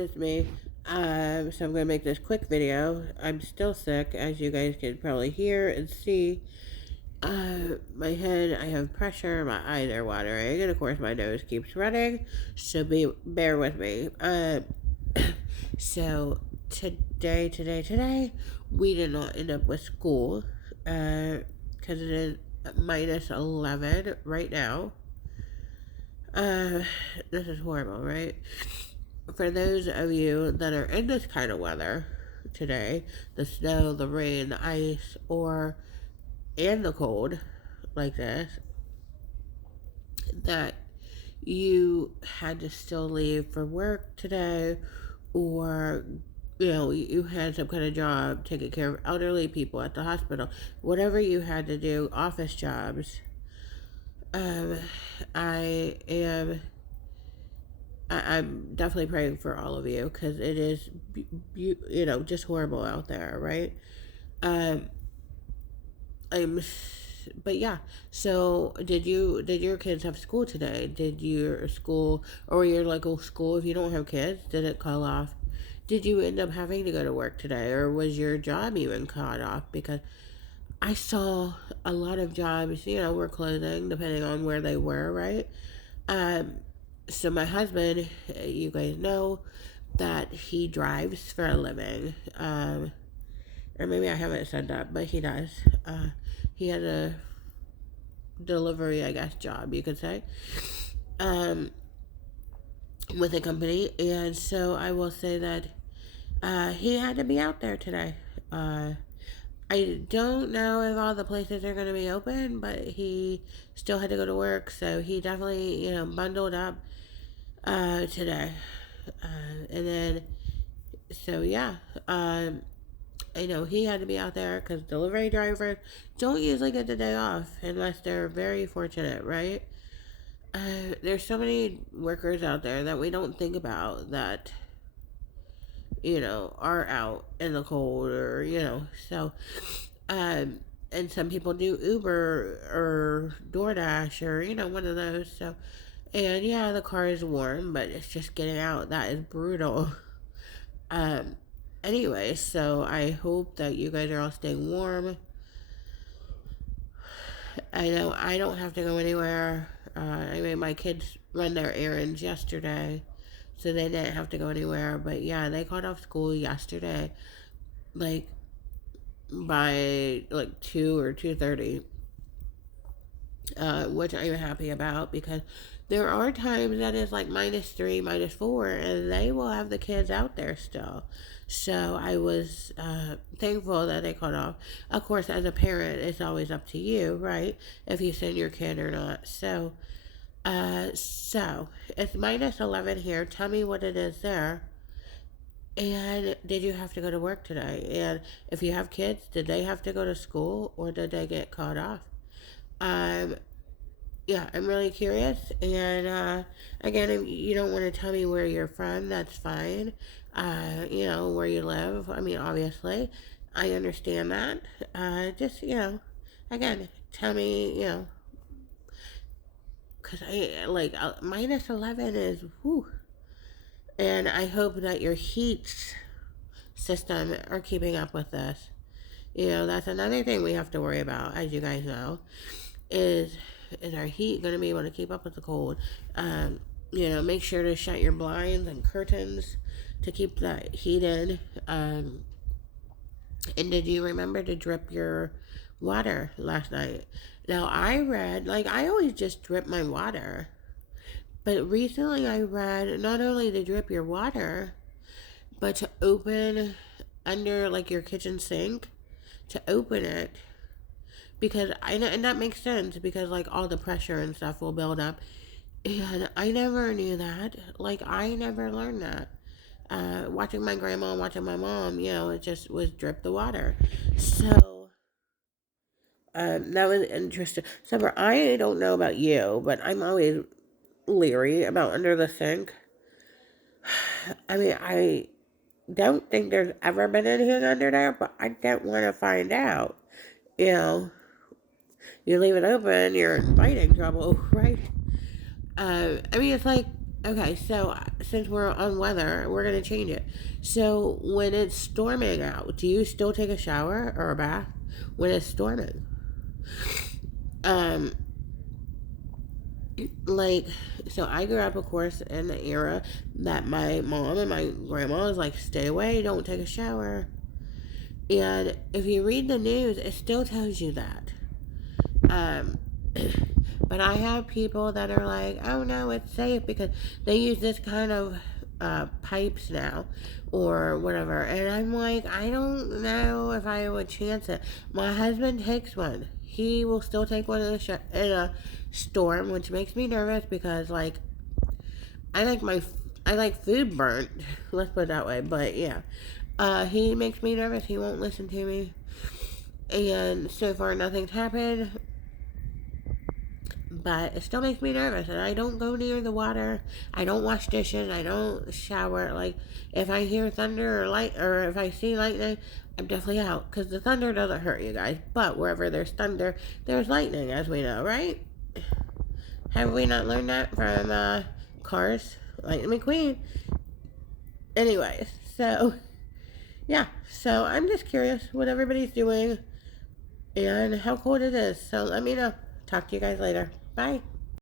it's me. So I'm gonna make this quick video. I'm still sick, as you guys can probably hear and see. My head, I have pressure, my eyes are watering, and of course my nose keeps running. So bear with me. So today, we did not end up with school, because it is -11 right now. Uh, this is horrible, right? For those of you that are in this kind of weather today, the snow, the rain, the ice, or and the cold, like this, that you had to still leave for work today, or you had some kind of job taking care of elderly people at the hospital, whatever you had to do, office jobs. Um, I am I'm definitely praying for all of you because it is, just horrible out there, right? Um, I'm, but yeah. So, did your kids have school today? Did your school or your local school, if you don't have kids, did it call off? Did you end up having to go to work today, or was your job even caught off? Because I saw a lot of jobs, were closing depending on where they were, right? Um, so my husband, you guys know that he drives for a living. Or maybe I haven't said that, but he does. He has a delivery, I guess, job, you could say, um, with a company. And so I will say that he had to be out there today. I don't know if all the places are going to be open, but he still had to go to work. So he definitely, bundled up today. And then, so yeah, I know he had to be out there because delivery drivers don't usually get the day off unless they're very fortunate, right? There's so many workers out there that we don't think about that, are out in the cold, or, so, and some people do Uber or DoorDash, or, one of those, so, and yeah, the car is warm, but it's just getting out. That is brutal. Um, anyway, so I hope that you guys are all staying warm. I know I don't have to go anywhere. I mean, my kids run their errands yesterday, so they didn't have to go anywhere. But yeah, they called off school yesterday, like by like 2 or 2:30, which I'm happy about because there are times that it's like -3, -4, and they will have the kids out there still. So I was thankful that they called off. Of course, as a parent, it's always up to you, right? If you send your kid or not. So it's -11 here. Tell me what it is there. And did you have to go to work today? And if you have kids, did they have to go to school or did they get caught off? Um, yeah, I'm really curious. And again, if you don't want to tell me where you're from, that's fine. Where you live. I mean, obviously, I understand that. Just, again, tell me, because I like -11 is, whew. And I hope that your heat system are keeping up with this. That's another thing we have to worry about, as you guys know, is is our heat going to be able to keep up with the cold? Make sure to shut your blinds and curtains to keep that heat in. And did you remember to drip your water last night? Now, I read, like, I always just drip my water. But recently I read not only to drip your water, but to open under, like, your kitchen sink, to open it. Because and that makes sense because, like, all the pressure and stuff will build up. And I never knew that. Like, I never learned that. Watching my grandma, watching my mom, it just was drip the water. So, that was interesting. So, I don't know about you, but I'm always leery about under the sink. I mean, I don't think there's ever been anything under there, but I don't want to find out. You know, you leave it open, you're inviting trouble, right? I mean, it's like Okay, so since we're on weather, we're gonna change it. So when it's storming out, do you still take a shower or a bath when it's storming? Um, like, so I grew up, of course, in the era that my mom and my grandma was like, "Stay away, don't take a shower." And if you read the news, it still tells you that. Um, but I have people that are like, oh no, it's safe because they use this kind of pipes now or whatever. And I'm like, I don't know if I would chance it. My husband takes one. He will still take one in a storm, which makes me nervous because, like, I like my I like food burnt. Let's put it that way. But yeah, he makes me nervous. He won't listen to me, and so far nothing's happened. But it still makes me nervous, and I don't go near the water. I don't wash dishes. I don't shower. Like, if I hear thunder or light, or if I see lightning, I'm definitely out because the thunder doesn't hurt you guys. But wherever there's thunder, there's lightning, as we know, right? Have we not learned that from Cars, Lightning McQueen? Anyways, so yeah, so I'm just curious what everybody's doing and how cold it is. So let me know. Talk to you guys later. Bye.